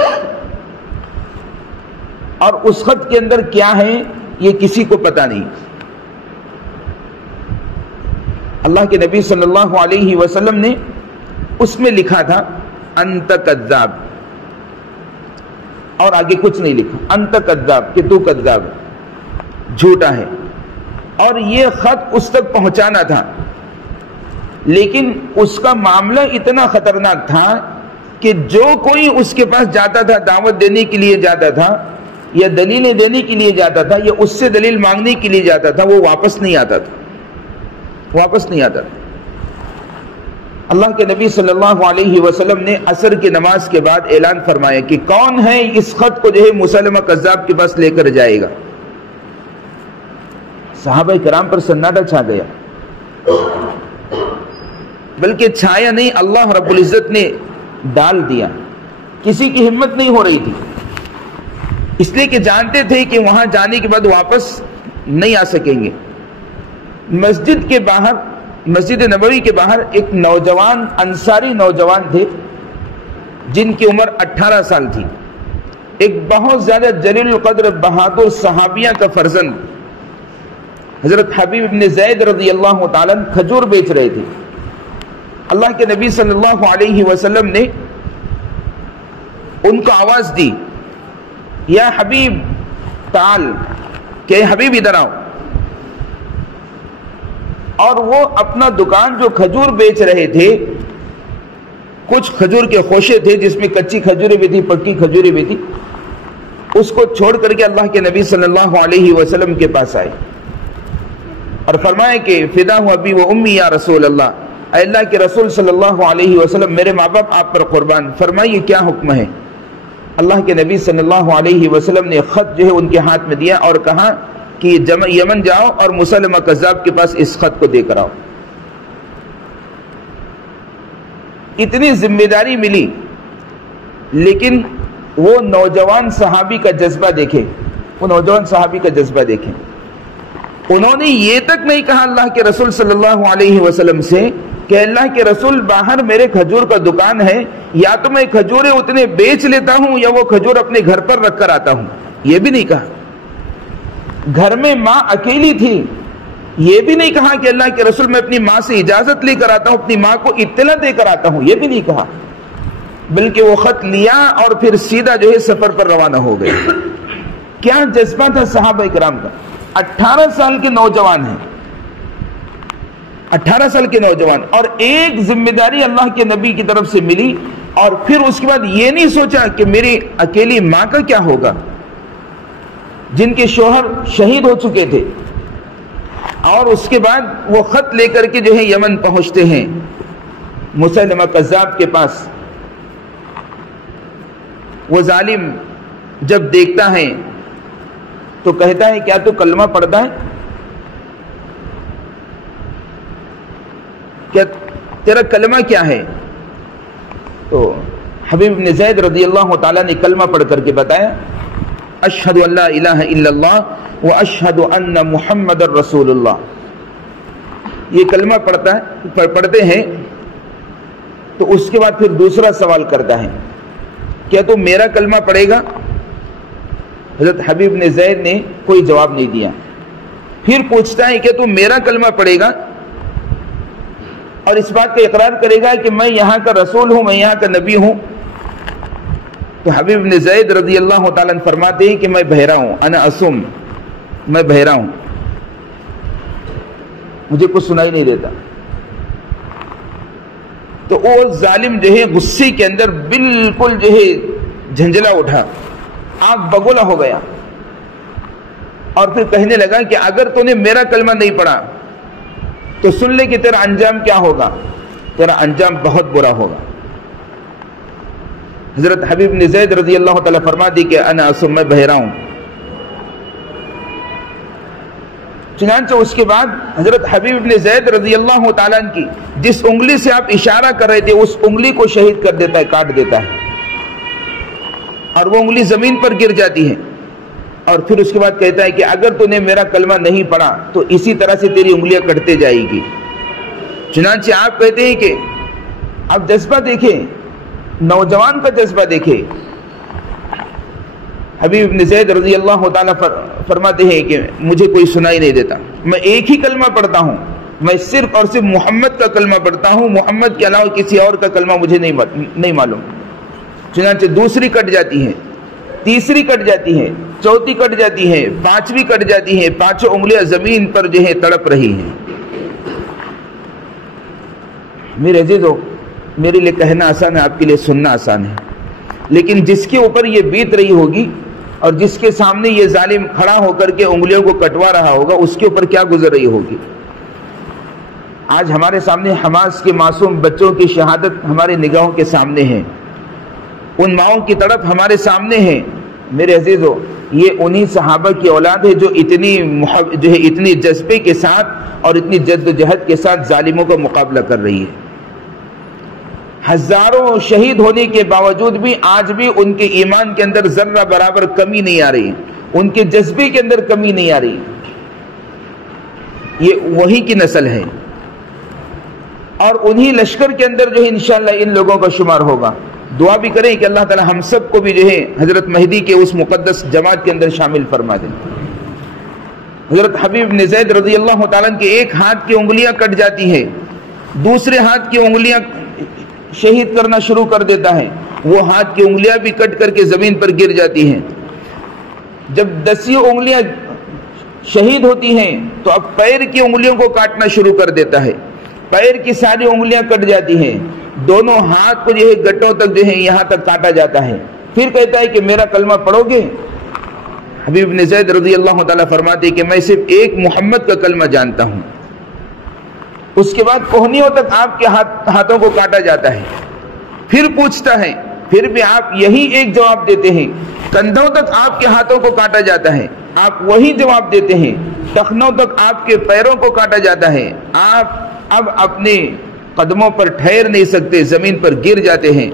اور اس خط کے اندر کیا ہے یہ کسی کو پتا نہیں۔ اللہ کے نبی صلی اللہ علیہ وسلم نے اس میں لکھا تھا انت کذاب، اور آگے کچھ نہیں لکھا، انت کذاب کہ تو کذاب، جھوٹا ہے۔ اور یہ خط اس تک پہنچانا تھا، لیکن اس کا معاملہ اتنا خطرناک تھا کہ جو کوئی اس کے پاس جاتا تھا، دعوت دینے کے لیے جاتا تھا یا دلیلیں دینے کے لیے جاتا تھا یا اس سے دلیل مانگنے کے لیے جاتا تھا، وہ واپس نہیں آتا تھا، واپس نہیں آتا تھا۔ اللہ کے نبی صلی اللہ علیہ وسلم نے عصر کی نماز کے بعد اعلان فرمایا کہ کون ہے اس خط کو جو ہے مسلمہ کذاب کے پاس لے کر جائے گا۔ صحابہ کرام پر سناٹا چھا گیا، بلکہ چھایا نہیں، اللہ رب العزت نے ڈال دیا، کسی کی ہمت نہیں ہو رہی تھی، اس لیے کہ جانتے تھے کہ وہاں جانے کے بعد واپس نہیں آ سکیں گے۔ مسجد کے باہر، مسجد نبوی کے باہر ایک نوجوان انصاری نوجوان تھے جن کی عمر 18 سال تھی، ایک بہت زیادہ جلیل القدر بہادر صحابیہ کا فرزند حضرت حبیب ابن زید رضی اللہ تعالیٰ کھجور بیچ رہے تھے۔ اللہ کے نبی صلی اللہ علیہ وسلم نے ان کو آواز دی، یا حبیب تعال، کہ حبیب ادھر آؤ۔ اور وہ اپنا دکان جو کھجور بیچ رہے تھے، کچھ کھجور کے خوشے تھے جس میں کچی کھجوریں بھی تھی، پکی کھجوریں بھی تھی، اس کو چھوڑ کر کے اللہ کے نبی صلی اللہ علیہ وسلم کے پاس آئے اور فرمائے کہ فدا ہوں ابی و امی یا رسول اللہ، اے اللہ کے رسول صلی اللہ علیہ وسلم، میرے ماں باپ آپ پر قربان، فرمائیے کیا حکم ہے؟ اللہ کے نبی صلی اللہ علیہ وسلم نے خط جو ہے ان کے ہاتھ میں دیا اور کہا کہ یمن جاؤ اور مسلمہ کذاب کے پاس اس خط کو دے کر آؤ۔ اتنی ذمہ داری ملی، لیکن وہ نوجوان صحابی کا جذبہ دیکھے، وہ نوجوان صحابی کا جذبہ دیکھیں۔ انہوں نے یہ تک نہیں کہا اللہ کے رسول صلی اللہ علیہ وسلم سے کہ اللہ کے رسول باہر میرے کھجور کا دکان ہے، یا تو میں کھجوریں اتنے بیچ لیتا ہوں یا وہ کھجور اپنے گھر پر رکھ کر آتا ہوں، یہ بھی نہیں کہا۔ گھر میں ماں اکیلی تھی، یہ بھی نہیں کہا کہ اللہ کے رسول میں اپنی ماں سے اجازت لے کر آتا ہوں، اپنی ماں کو اطلاع دے کر آتا ہوں، یہ بھی نہیں کہا، بلکہ وہ خط لیا اور پھر سیدھا جو ہے سفر پر روانہ ہو گئے۔ کیا جذبہ تھا صحابہ کرام کا! 18 سال کے نوجوان ہیں، 18 سال کے نوجوان، اور ایک ذمہ داری اللہ کے نبی کی طرف سے ملی، اور پھر اس کے بعد یہ نہیں سوچا کہ میری اکیلی ماں کا کیا ہوگا، جن کے شوہر شہید ہو چکے تھے۔ اور اس کے بعد وہ خط لے کر کے جو ہے یمن پہنچتے ہیں مسلمہ کذاب کے پاس۔ وہ ظالم جب دیکھتا ہے تو کہتا ہے کیا تو کلمہ پڑھتا ہے؟ کیا تیرا کلمہ کیا ہے؟ تو حبیب بن زید رضی اللہ تعالیٰ نے کلمہ پڑھ کر کے بتایا، اشہد ان لا الہ الا اللہ واشہد ان محمد رسول اللہ۔ یہ کلمہ پڑھتے ہیں تو اس کے بعد پھر دوسرا سوال کرتا ہے، کیا تو میرا کلمہ پڑھے گا؟ حضرت حبیب نے زید نے کوئی جواب نہیں دیا۔ پھر پوچھتا ہے کہ تو میرا کلمہ پڑھے گا اور اس بات کا اقرار کرے گا کہ میں یہاں کا رسول ہوں، میں یہاں کا نبی ہوں؟ تو حبیب نے زید رضی اللہ تعالیٰ فرماتے ہیں کہ میں بہرا ہوں، انا اسم، میں بہرا ہوں، مجھے کچھ سنائی نہیں دیتا۔ تو وہ ظالم جو ہے غصے کے اندر بالکل جو ہے جھنجلا اٹھا، آنکھ بگولا ہو گیا، اور پھر کہنے لگا کہ اگر تو نے میرا کلمہ نہیں پڑھا تو سن لے کہ تیرا انجام کیا ہوگا، تیرا انجام بہت برا ہوگا۔ حضرت حبیب بن زید رضی اللہ تعالیٰ فرما دی کہ انا اسم، میں بہرا ہوں۔ چنانچہ اس کے بعد حضرت حبیب بن زید رضی اللہ تعالیٰ کی جس انگلی سے آپ اشارہ کر رہے تھے اس انگلی کو شہید کر دیتا ہے، کاٹ دیتا ہے، اور وہ انگلی زمین پر گر جاتی ہے، اور پھر اس کے بعد کہتا ہے کہ اگر تو نے میرا کلمہ نہیں پڑھا تو اسی طرح سے تیری انگلیاں کٹتے جائے گی۔ چنانچہ آپ کہتے ہیں کہ آپ جذبہ دیکھیں، نوجوان کا جذبہ دیکھیں۔ حبیب بن زید رضی اللہ تعالیٰ فرماتے ہیں کہ مجھے کوئی سنائی نہیں دیتا، میں ایک ہی کلمہ پڑھتا ہوں، میں صرف اور صرف محمد کا کلمہ پڑھتا ہوں، محمد کے علاوہ کسی اور کا کلمہ مجھے نہیں معلوم۔ چنانچہ دوسری کٹ جاتی ہے، تیسری کٹ جاتی ہے، چوتھی کٹ جاتی ہے، پانچویں کٹ جاتی ہے، پانچوں انگلیاں زمین پر جو ہے تڑپ رہی ہیں۔ میرے عزیزو، میرے لیے کہنا آسان ہے، آپ کے لیے سننا آسان ہے، لیکن جس کے اوپر یہ بیت رہی ہوگی اور جس کے سامنے یہ ظالم کھڑا ہو کر کے انگلیوں کو کٹوا رہا ہوگا، اس کے اوپر کیا گزر رہی ہوگی۔ آج ہمارے سامنے حماس کے معصوم بچوں کی شہادت ہمارے نگاہوں کے سامنے ہے، ان ماؤں کی تڑپ ہمارے سامنے ہے۔ میرے عزیزو، یہ انہی صحابہ کی اولاد ہے جو اتنی جذبے کے ساتھ اور اتنی جد و جہد کے ساتھ ظالموں کا مقابلہ کر رہی ہے۔ ہزاروں شہید ہونے کے باوجود بھی آج بھی ان کے ایمان کے اندر ذرہ برابر کمی نہیں آ رہی، ان کے جذبے کے اندر کمی نہیں آ رہی۔ یہ وہی کی نسل ہے، اور انہی لشکر کے اندر جو ہے انشاءاللہ ان لوگوں کا شمار ہوگا۔ دعا بھی کریں کہ اللہ تعالی ہم سب کو بھی جو ہے حضرت مہدی کے اس مقدس جماعت کے اندر شامل فرما دیں۔ حضرت حبیب بن زید رضی اللہ تعالیٰ کے ایک ہاتھ کی انگلیاں کٹ جاتی ہیں، دوسرے ہاتھ کی انگلیاں شہید کرنا شروع کر دیتا ہے، وہ ہاتھ کی انگلیاں بھی کٹ کر کے زمین پر گر جاتی ہیں۔ جب 10 انگلیاں شہید ہوتی ہیں تو اب پیر کی انگلیوں کو کاٹنا شروع کر دیتا ہے، پیر کی ساری انگلیاں کٹ جاتی ہیں، دونوں ہاتھ کو جو ہے گٹوں تک جو ہے یہاں تک کاٹا جاتا ہے۔ پھر کہتا ہے کہ میرا کلمہ پڑھو گے؟ حبیب بن زید رضی اللہ تعالیٰ فرماتے کہ میں صرف ایک محمد کا کلمہ جانتا ہوں. اس کے بعد کوہنیوں تک آپ کے ہاتھوں کو کاٹا جاتا ہے. پھر پوچھتا ہے, پھر بھی آپ یہی ایک جواب دیتے ہیں. کندھوں تک آپ کے ہاتھوں کو کاٹا جاتا ہے, آپ وہی جواب دیتے ہیں. ٹخنوں تک آپ کے پیروں کو کاٹا جاتا ہے, آپ اب اپنے قدموں پر ٹھہر نہیں سکتے, زمین پر گر جاتے ہیں.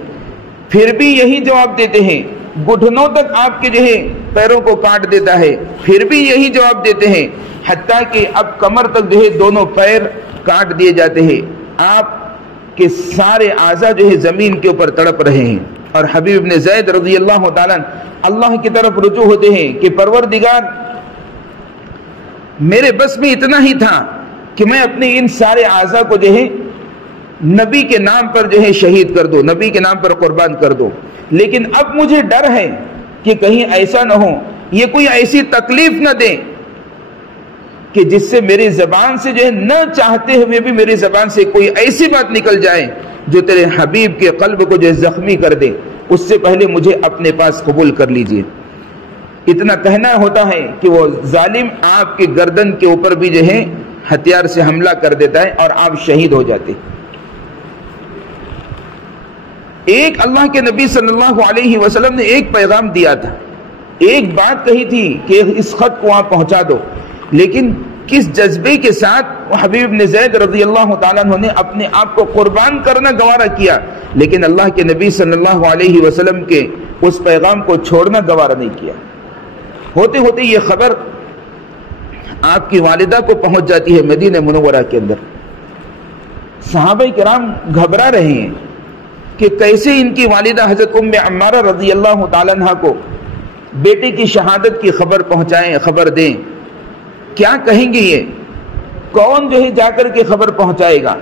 پھر بھی یہی جواب دیتے ہیں. گھٹنوں تک آپ کے جو ہے پیروں کو کاٹ دیتا ہے, پھر بھی یہی جواب دیتے ہیں. حتیٰ کہ اب کمر تک جو ہے دونوں پیر کاٹ دیے جاتے ہیں. آپ کے سارے اعضاء جو ہے زمین کے اوپر تڑپ رہے ہیں. اور حبیب بن زید رضی اللہ تعالیٰ اللہ کی طرف رجوع ہوتے ہیں کہ پروردگار, میرے بس میں اتنا ہی تھا کہ میں اپنے ان سارے اعضاء کو جو ہے نبی کے نام پر جو ہے شہید کر دو, نبی کے نام پر قربان کر دو. لیکن اب مجھے ڈر ہے کہ کہیں ایسا نہ ہو, یہ کوئی ایسی تکلیف نہ دے کہ جس سے میری زبان سے جو ہے نہ چاہتے ہوئے بھی میری زبان سے کوئی ایسی بات نکل جائے جو تیرے حبیب کے قلب کو جو ہے زخمی کر دے. اس سے پہلے مجھے اپنے پاس قبول کر لیجئے. اتنا کہنا ہوتا ہے کہ وہ ظالم آپ کے گردن کے اوپر بھی جو ہے ہتھیار سے حملہ کر دیتا ہے اور آپ شہید ہو جاتے. ایک اللہ کے نبی صلی اللہ علیہ وسلم نے ایک پیغام دیا تھا, ایک بات کہی تھی کہ اس خط کو وہاں پہنچا دو, لیکن کس جذبے کے ساتھ حبیب بن زید رضی اللہ تعالیٰ عنہ نے اپنے آپ کو قربان کرنا گوارا کیا, لیکن اللہ کے نبی صلی اللہ علیہ وسلم کے اس پیغام کو چھوڑنا گوارا نہیں کیا. ہوتے ہوتے یہ خبر آپ کی والدہ کو پہنچ جاتی ہے مدینہ منورہ کے اندر. صحابہ کرام گھبرا رہے ہیں کہ کیسے ان کی والدہ حضرت ام عمارہ رضی اللہ تعالیٰ عنہ کو بیٹے کی شہادت کی خبر پہنچائیں, خبر دیں. کیا کہیں گے یہ, کون جو ہے جا کر کے خبر پہنچائے گا.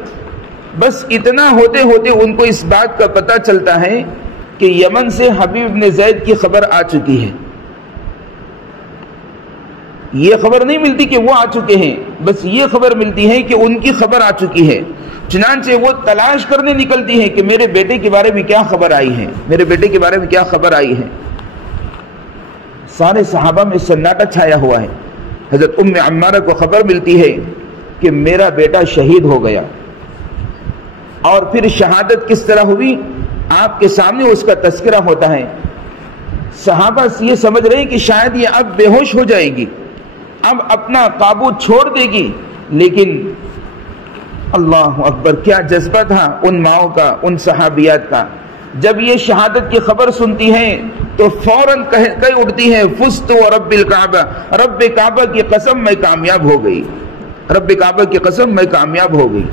بس اتنا ہوتے ہوتے ان کو اس بات کا پتہ چلتا ہے کہ یمن سے حبیب بن زید کی خبر آ چکی ہے. یہ خبر نہیں ملتی کہ وہ آ چکے ہیں, بس یہ خبر ملتی ہے کہ ان کی خبر آ چکی ہے. چنانچہ وہ تلاش کرنے نکلتی ہیں کہ میرے بیٹے کے بارے میں کیا خبر آئی ہے, میرے بیٹے کے بارے میں کیا خبر آئی ہے. سارے صحابہ میں سناٹا چھایا ہوا ہے. حضرت ام عمارہ کو خبر ملتی ہے کہ میرا بیٹا شہید ہو گیا. اور پھر شہادت کس طرح ہوئی آپ کے سامنے اس کا تذکرہ ہوتا ہے. صحابہ یہ سمجھ رہے ہیں کہ شاید یہ اب بے ہوش ہو جائے گی, اب اپنا قابو چھوڑ دے گی, لیکن اللہ اکبر کیا جذبہ تھا ان ماؤں کا, ان صحابیات کا. جب یہ شہادت کی خبر سنتی ہیں تو فوراً کہہ اٹھتی ہیں فزت ورب الکعبہ, رب کعبہ کی قسم میں کامیاب ہو گئی, رب کعبہ کی قسم میں کامیاب ہو گئی.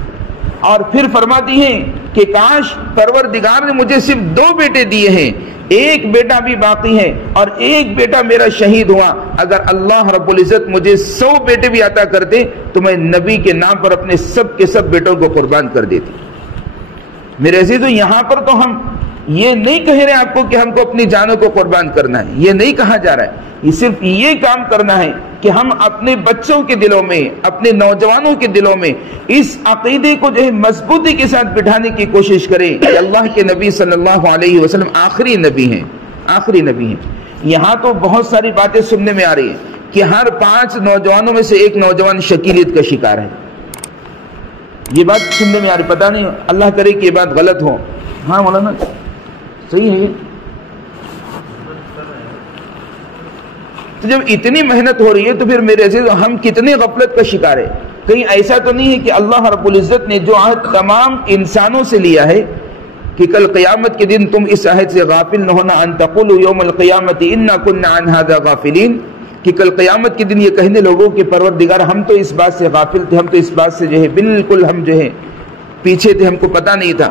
اور پھر فرماتی ہیں کہ کاش پروردگار نے مجھے صرف 2 بیٹے دیے ہیں, ایک بیٹا بھی باقی ہے اور ایک بیٹا میرا شہید ہوا. اگر اللہ رب العزت مجھے 100 بیٹے بھی عطا کرتے تو میں نبی کے نام پر اپنے سب کے سب بیٹوں کو قربان کر دیتی. میرے عزیزو, یہاں پر تو ہم یہ نہیں کہہ رہے آپ کو کہ ہم کو اپنی جانوں کو قربان کرنا ہے, یہ نہیں کہا جا رہا ہے. یہ صرف یہ کام کرنا ہے کہ ہم اپنے بچوں کے دلوں میں, اپنے نوجوانوں کے دلوں میں اس عقیدے کو جو ہے مضبوطی کے ساتھ بٹھانے کی کوشش کریں کہ اللہ کے نبی صلی اللہ علیہ وسلم آخری نبی ہیں, آخری نبی ہیں. یہاں تو بہت ساری باتیں سننے میں آ رہی ہیں کہ ہر 5 نوجوانوں میں سے ایک نوجوان شکیلیت کا شکار ہے. یہ بات سننے میں آ رہی, پتہ نہیں اللہ کرے کہ یہ بات غلط ہو. ہاں مولانا صحیح ہے. تو جب اتنی محنت ہو رہی ہے تو پھر میرے عزیز ہم کتنے غفلت کا شکار ہے. کہیں ایسا تو نہیں ہے کہ اللہ رب العزت نے جو عہد تمام انسانوں سے لیا ہے کہ کل قیامت کے دن تم اس عہد سے غافل نہ ہونا, ان تقولوا یوم القیامت انا کنا عن ھذا غافلین, کہ کل قیامت کے دن یہ کہنے لوگوں کہ پروردگار ہم تو اس بات سے غافل تھے, ہم تو اس بات سے جو ہے بالکل ہم جو ہے پیچھے تھے, ہم کو پتہ نہیں تھا.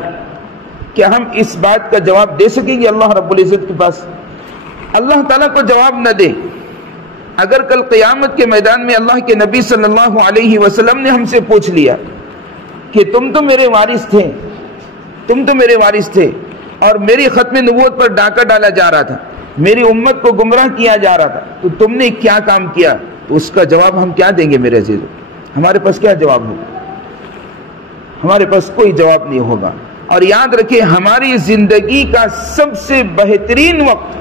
کیا ہم اس بات کا جواب دے سکیں گے اللہ رب العزت کے پاس؟ اللہ تعالیٰ کو جواب نہ دے. اگر کل قیامت کے میدان میں اللہ کے نبی صلی اللہ علیہ وسلم نے ہم سے پوچھ لیا کہ تم تو میرے وارث تھے, تم تو میرے وارث تھے اور میری ختم نبوت پر ڈاکہ ڈالا جا رہا تھا, میری امت کو گمراہ کیا جا رہا تھا, تو تم نے کیا کام کیا, تو اس کا جواب ہم کیا دیں گے میرے عزیزو؟ ہمارے پاس کیا جواب ہوگا؟ ہمارے پاس کوئی جواب نہیں ہوگا. اور یاد رکھیں ہماری زندگی کا سب سے بہترین وقت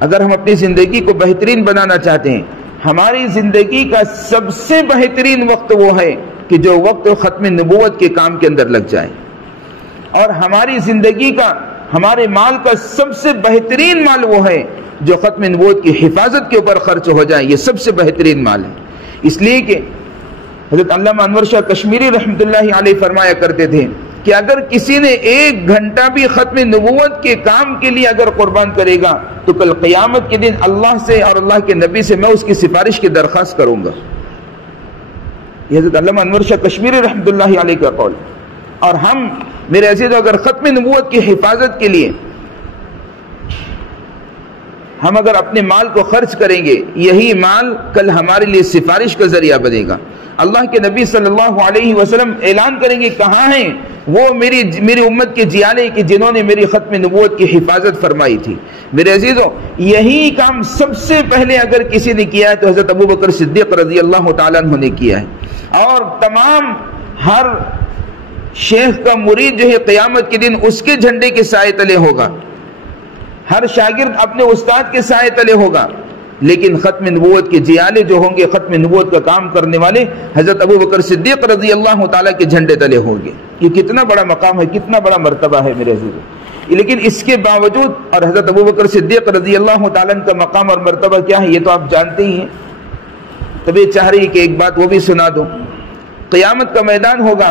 اگر ہم اپنی زندگی کو بہترین بنانا چاہتے ہیں، ہماری زندگی کا سب سے بہترین وقت وہ ہے کہ جو وقت ختم نبوت کے کام کے اندر لگ جائے، اور ہماری زندگی کا، ہمارے مال کا سب سے بہترین مال وہ ہے جو ختم نبوت کی حفاظت کے اوپر خرچ ہو جائے۔ یہ سب سے بہترین مال ہے، اس لیے کہ حضرت علامہ انور شاہ کشمیری رحمۃ اللہ علیہ فرمایا کرتے تھے کہ اگر کسی نے 1 گھنٹہ بھی ختم نبوت کے کام کے لیے اگر قربان کرے گا تو کل قیامت کے دن اللہ سے اور اللہ کے نبی سے میں اس کی سفارش کی درخواست کروں گا۔ یہ حضرت علامہ انور شاہ کشمیری رحمۃ اللہ علیہ کا قول۔ اور ہم میرے عزیز اگر ختم نبوت کی حفاظت کے لیے ہم اگر اپنے مال کو خرچ کریں گے، یہی مال کل ہمارے لیے سفارش کا ذریعہ بنے گا۔ اللہ کے نبی صلی اللہ علیہ وسلم اعلان کریں گے، کہاں ہیں وہ میری امت کے جیالے کہ جنہوں نے میری ختم نبوت کی حفاظت فرمائی تھی۔ میرے عزیزوں، یہی کام سب سے پہلے اگر کسی نے کیا ہے تو حضرت ابوبکر صدیق رضی اللہ تعالیٰ عنہ نے کیا ہے۔ اور تمام ہر شیخ کا مرید جو ہے قیامت کے دن اس کے جھنڈے کے سائے تلے ہوگا، ہر شاگرد اپنے استاد کے سائے تلے ہوگا، لیکن ختم نبوت کے جیالے جو ہوں گے، ختم نبوت کا کام کرنے والے حضرت ابوبکر صدیق رضی اللہ تعالیٰ کے جھنڈے تلے ہوں گے۔ یہ کتنا بڑا مقام ہے، کتنا بڑا مرتبہ ہے میرے عزیزو۔ لیکن اس کے باوجود، اور حضرت ابوبکر صدیق رضی اللہ تعالیٰ کا مقام اور مرتبہ کیا ہے یہ تو آپ جانتے ہی ہیں، طبیعت چاہ رہی ہے کہ ایک بات وہ بھی سنا دو۔ قیامت کا میدان ہوگا،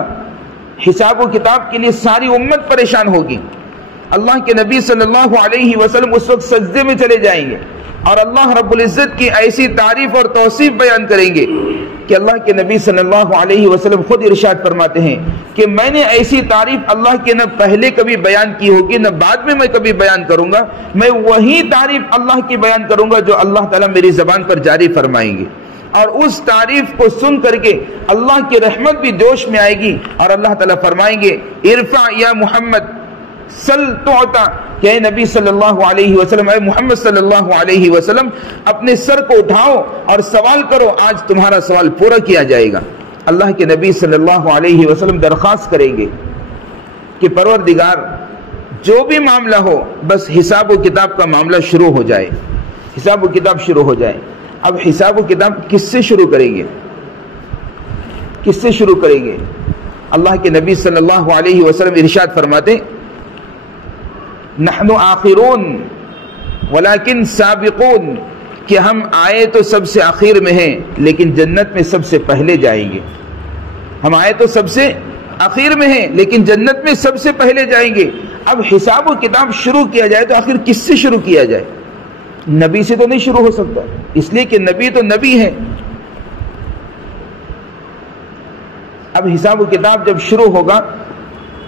حساب و کتاب کے لیے ساری امت پریشان ہوگی۔ اللہ کے نبی صلی اللہ علیہ وسلم اس وقت سجدے میں چلے جائیں گے اور اللہ رب العزت کی ایسی تعریف اور توصیف بیان کریں گے کہ اللہ کے نبی صلی اللہ علیہ وسلم خود ارشاد فرماتے ہیں کہ میں نے ایسی تعریف اللہ کے نہ پہلے کبھی بیان کی ہوگی نہ بعد میں کبھی بیان کروں گا، میں وہی تعریف اللہ کی بیان کروں گا جو اللہ تعالیٰ میری زبان پر جاری فرمائیں گے، اور اس تعریف کو سن کر کے اللہ کی رحمت بھی جوش میں آئے گی، اور اللہ تعالیٰ فرمائیں گے ارفع یا محمد سل تعطا، کہ اے نبی صلی اللہ علیہ وسلم، اے محمد صلی اللہ علیہ وسلم اپنے سر کو اٹھاؤ اور سوال کرو، آج تمہارا سوال پورا کیا جائے گا۔ اللہ کے نبی صلی اللہ علیہ وسلم درخواست کریں گے کہ پروردگار جو بھی معاملہ ہو بس حساب و کتاب کا معاملہ شروع ہو جائے، حساب و کتاب شروع ہو جائے۔ اب حساب و کتاب کس سے شروع کریں گے؟ کس سے شروع کریں گے؟ اللہ کے نبی صلی اللہ علیہ وسلم ارشاد فرماتے نحن آخرون ولیکن سابقون، کہ ہم آئے تو سب سے آخر میں ہیں لیکن جنت میں سب سے پہلے جائیں گے۔ ہم آئے تو سب سے آخر میں ہیں لیکن جنت میں سب سے پہلے جائیں گے۔ اب حساب و کتاب شروع کیا جائے تو آخر کس سے شروع کیا جائے؟ نبی سے تو نہیں شروع ہو سکتا، اس لیے کہ نبی تو نبی ہے۔ اب حساب و کتاب جب شروع ہوگا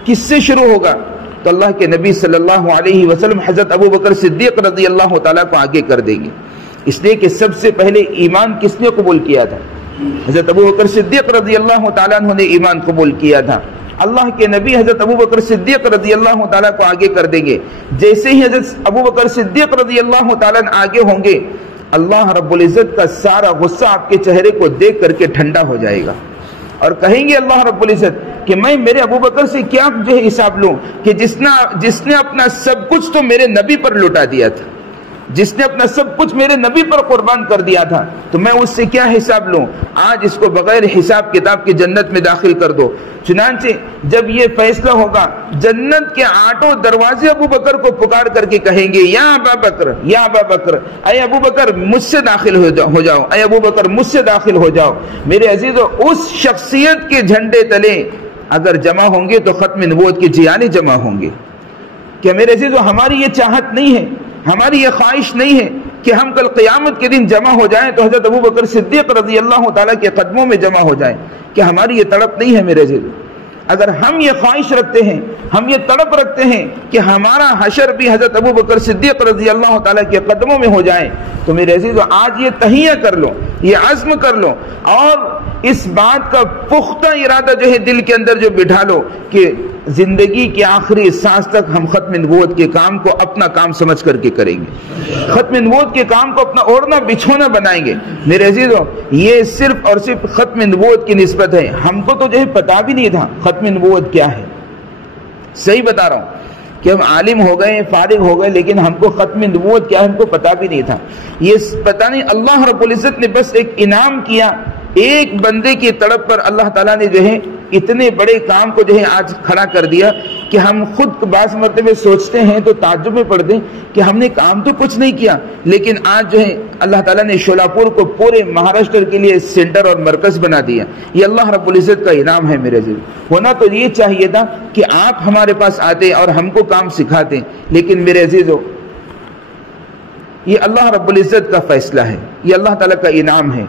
کس سے شروع ہوگا؟ تو اللہ کے نبی صلی اللہ علیہ وسلم حضرت ابوبکر صدیق رضی اللہ تعالیٰ کو آگے کر دیں گے، اس لیے کہ سب سے پہلے ایمان کس نے قبول کیا تھا؟ حضرت ابوبکر صدیق رضی اللہ تعالیٰ نے ایمان قبول کیا تھا۔ اللہ کے نبی حضرت ابوبکر صدیق رضی اللہ تعالیٰ کو آگے کر دیں گے۔ جیسے ہی حضرت ابوبکر صدیق رضی اللہ تعالیٰ آگے ہوں گے، اللہ رب العزت کا سارا غصہ آپ کے چہرے کو دیکھ کر کے ٹھنڈا ہو جائے گا، اور کہیں گے اللہ رب العزت کہ میں میرے ابوبکر سے کیا جو ہے حساب لوں کہ جس نے اپنا سب کچھ تو میرے نبی پر لٹا دیا تھا، جس نے اپنا سب کچھ میرے نبی پر قربان کر دیا تھا، تو میں اس سے کیا حساب لوں؟ آج اس کو بغیر حساب کتاب کی جنت میں داخل کر دو۔ چنانچہ جب یہ فیصلہ ہوگا، جنت کے 8 دروازے ابو بکر کو پکار کر کے کہیں گے یا ابا بکر، یا ابا بکر، اے ابو بکر مجھ سے داخل ہو جاؤ، اے ابو بکر مجھ سے داخل ہو جاؤ۔ میرے عزیزو، اس شخصیت کے جھنڈے تلے اگر جمع ہوں گے تو ختم نبوت کے جیانے جمع ہوں گے۔ کیا میرے عزیزو ہماری یہ چاہت نہیں ہے، ہماری یہ خواہش نہیں ہے کہ ہم کل قیامت کے دن جمع ہو جائیں تو حضرت ابوبکر صدیق رضی اللہ تعالیٰ کے قدموں میں جمع ہو جائیں؟ کیا ہماری یہ تڑپ نہیں ہے میرے عزیزو؟ اگر ہم یہ خواہش رکھتے ہیں، ہم یہ تڑپ رکھتے ہیں کہ ہمارا حشر بھی حضرت ابوبکر صدیق رضی اللہ تعالیٰ کے قدموں میں ہو جائے، تو میرے عزیزو آج یہ تہیہ کر لو، یہ عزم کر لو، اور اس بات کا پختہ ارادہ جو ہے دل کے اندر جو بٹھا لو کہ زندگی کی آخری سانس تک ہم ختم نبوت کے کام کو اپنا کام سمجھ کر کے کریں گے، ختم نبوت کے کام کو اپنا اوڑھنا بچھونا بنائیں گے۔ میرے عزیزو، یہ صرف اور صرف ختم نبوت کی نسبت ہے۔ ہم کو تو جو ہے پتا بھی نہیں تھا ختم نبوت کیا ہے، صحیح بتا رہا ہوں۔ کہ ہم عالم ہو گئے، فارغ ہو گئے، لیکن ہم کو ختم نبوت کیا ہے ہم کو پتا بھی نہیں تھا. یہ پتہ نہیں اللہ رب العزت نے بس ایک انعام کیا، ایک بندے کی تڑپ پر اللہ تعالیٰ نے جو ہے اتنے بڑے کام کو جو ہے آج کھڑا کر دیا کہ ہم خود بعض مرتبہ سوچتے ہیں تو تعجب میں پڑ دیں کہ ہم نے کام تو کچھ نہیں کیا، لیکن آج جو ہے اللہ تعالیٰ نے شولاپور کو پورے مہاراشٹر کے لیے سینٹر اور مرکز بنا دیا. یہ اللہ رب العزت کا انعام ہے میرے عزیز. ہونا تو یہ چاہیے تھا کہ آپ ہمارے پاس آتے اور ہم کو کام سکھاتے، لیکن میرے عزیزو یہ اللہ رب العزت کا فیصلہ ہے، یہ اللہ تعالیٰ کا انعام ہے.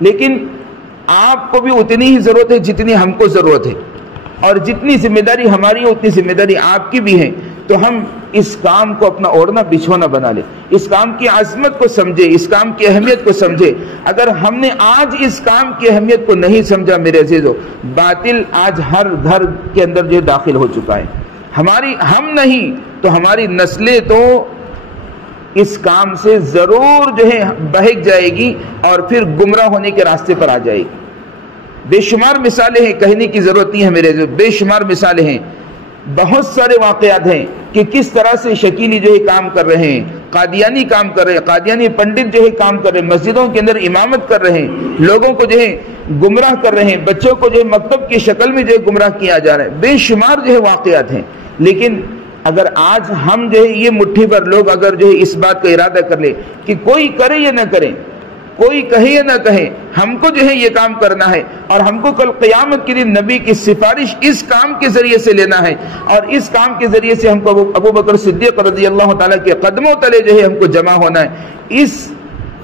لیکن آپ کو بھی اتنی ہی ضرورت ہے جتنی ہم کو ضرورت ہے، اور جتنی ذمہ داری ہماری ہے اتنی ذمہ داری آپ کی بھی ہے. تو ہم اس کام کو اپنا اوڑھنا بچھونا بنا لیں، اس کام کی عظمت کو سمجھے، اس کام کی اہمیت کو سمجھے. اگر ہم نے آج اس کام کی اہمیت کو نہیں سمجھا میرے عزیزو، باطل آج ہر گھر کے اندر جو داخل ہو چکا ہے. ہم نہیں تو ہماری نسلیں تو اس کام سے ضرور جو ہے بہک جائے گی اور پھر گمراہ ہونے کے راستے پر آ جائے گی. بے شمار مثالیں ہیں، کہنے کی ضرورت نہیں ہے میرے عزیز، بے شمار مثالیں ہیں. بہت سارے واقعات ہیں کہ کس طرح سے شکیلی جو ہے کام کر رہے ہیں، قادیانی کام کر رہے ہیں، قادیانی پنڈت جو ہے کام کر رہے ہیں، مسجدوں کے اندر امامت کر رہے ہیں، لوگوں کو جو ہے گمراہ کر رہے ہیں، بچوں کو جو ہے مکتب کی شکل میں جو ہے گمراہ کیا جا رہا ہے. بے شمار جو ہے واقعات ہیں. لیکن اگر آج ہم جو ہے یہ مٹھی پر لوگ اگر جو ہے اس بات کا ارادہ کر لے کہ کوئی کرے یا نہ کرے، کوئی کہے یا نہ کہے، ہم کو جو ہے یہ کام کرنا ہے، اور ہم کو کل قیامت کے دن نبی کی سفارش اس کام کے ذریعے سے لینا ہے، اور اس کام کے ذریعے سے ہم کو ابو بکر صدیق رضی اللہ تعالیٰ کے قدموں تلے جو ہے ہم کو جمع ہونا ہے. اس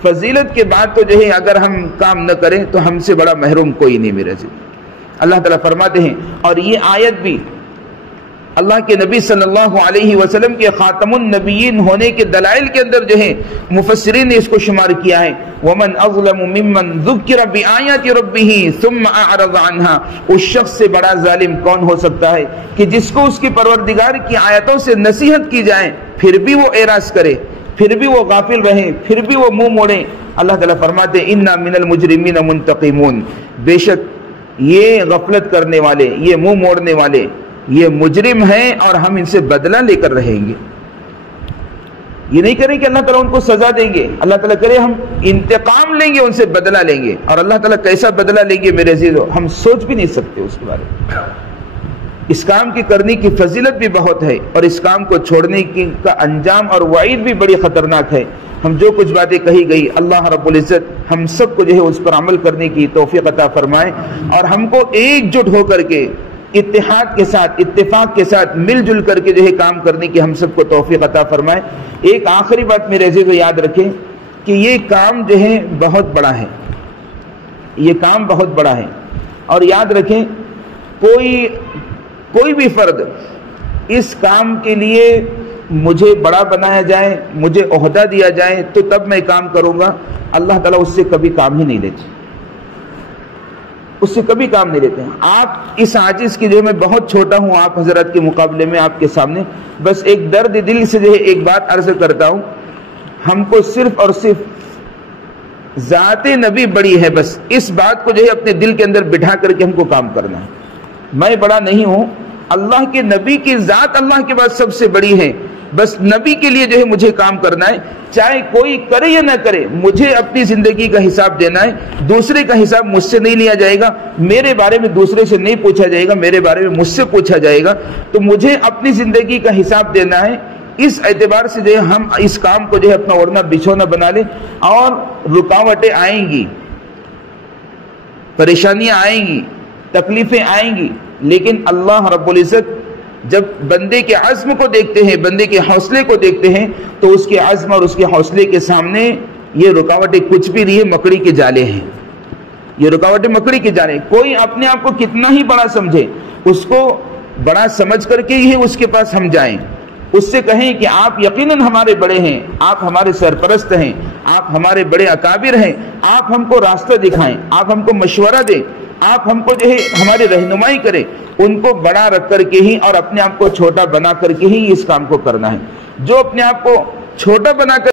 فضیلت کے بعد تو جو ہے اگر ہم کام نہ کریں تو ہم سے بڑا محروم کوئی نہیں میرے عزیز. اللہ تعالیٰ فرماتے ہیں، اور یہ آیت بھی اللہ کے نبی صلی اللہ علیہ وسلم کے خاتم النبیین ہونے کے دلائل کے اندر جو ہے مفسرین نے اس کو شمار کیا ہے. وَمَنْ أَظْلَمُ مِمَّنْ ذُكِّرَ بِآيَاتِ رَبِّهِ ثُمَّ أَعْرَضَ عَنْهَا. اس شخص سے بڑا ظالم کون ہو سکتا ہے کہ جس کو اس کے پروردگار کی آیتوں سے نصیحت کی جائے پھر بھی وہ اعراض کرے، پھر بھی وہ غافل رہے، پھر بھی وہ منہ موڑے. اللہ تعالیٰ فرماتے ہیں اِنَّا مِنَ الْمُجْرِمِينَ مُنْتَقِمُونَ. بے شک یہ غفلت کرنے والے، یہ منہ موڑنے والے، یہ مجرم ہیں اور ہم ان سے بدلہ لے کر رہیں گے. یہ نہیں کریں کہ اللہ تعالیٰ ان کو سزا دیں گے، اللہ تعالیٰ کرے ہم انتقام لیں گے، ان سے بدلہ لیں گے. اور اللہ تعالیٰ کیسا بدلہ لیں گے میرے عزیزو ہم سوچ بھی نہیں سکتے اس کے بارے میں. اس کام کی کرنے کی فضیلت بھی بہت ہے، اور اس کام کو چھوڑنے کا انجام اور وعید بھی بڑی خطرناک ہے. ہم جو کچھ باتیں کہی گئی اللہ رب العزت ہم سب کو جو ہے اس پر عمل کرنے کی توفیق عطا فرمائے، اور ہم کو ایک جٹ ہو کر کے اتحاد کے ساتھ، اتفاق کے ساتھ مل جل کر کے جو ہے کام کرنے کی ہم سب کو توفیق عطا فرمائے. ایک آخری بات میرے عزیزو یاد رکھیں کہ یہ کام جو ہے بہت بڑا ہے، یہ کام بہت بڑا ہے. اور یاد رکھیں کوئی بھی فرد اس کام کے لیے مجھے بڑا بنایا جائے، مجھے عہدہ دیا جائے تو تب میں کام کروں گا، اللہ تعالیٰ اس سے کبھی کام ہی نہیں لیتے، اس سے کبھی کام نہیں لیتے ہیں. آپ اس عاجز کی جو میں بہت چھوٹا ہوں آپ حضرات کے مقابلے میں، آپ کے سامنے بس ایک درد دل سے جو ہے ایک بات عرض کرتا ہوں. ہم کو صرف اور صرف ذات نبی بڑی ہے، بس اس بات کو جو ہے اپنے دل کے اندر بٹھا کر کے ہم کو کام کرنا ہے. میں بڑا نہیں ہوں، اللہ کے نبی کی ذات اللہ کے بعد سب سے بڑی ہے. بس نبی کے لیے جو ہے مجھے کام کرنا ہے، چاہے کوئی کرے یا نہ کرے، مجھے اپنی زندگی کا حساب دینا ہے. دوسرے کا حساب مجھ سے نہیں لیا جائے گا، میرے بارے میں دوسرے سے نہیں پوچھا جائے گا، میرے بارے میں مجھ سے پوچھا جائے گا. تو مجھے اپنی زندگی کا حساب دینا ہے. اس اعتبار سے جو ہے ہم اس کام کو جو ہے اپنا اوڑھنا بچھونا بنا لیں. اور رکاوٹیں آئیں گی، پریشانیاں آئیں گی، تکلیفیں آئیں گی، لیکن اللہ رب العزت جب بندے کے عزم کو دیکھتے ہیں، بندے کے حوصلے کو دیکھتے ہیں، تو اس کے عزم اور اس کے حوصلے کے سامنے یہ رکاوٹیں کچھ بھی نہیں ہے، مکڑی کے جالے ہیں. یہ رکاوٹیں مکڑی کے جالے. کوئی اپنے آپ کو کتنا ہی بڑا سمجھے، اس کو بڑا سمجھ کر کے ہی اس کے پاس ہم جائیں، اس سے کہیں کہ آپ یقیناً ہمارے بڑے ہیں، آپ ہمارے سرپرست ہیں، آپ ہمارے بڑے اکابر ہیں، آپ ہم کو راستہ دکھائیں، آپ ہم کو مشورہ دیں، آپ ہم کو جو ہے ہماری رہنمائی کریں. ان کو بڑا رکھ کر کے ہی اور اپنے آپ کو چھوٹا بنا کر کے ہی اس کام کو کرنا ہے. جو اپنے آپ کو چھوٹا بنا کر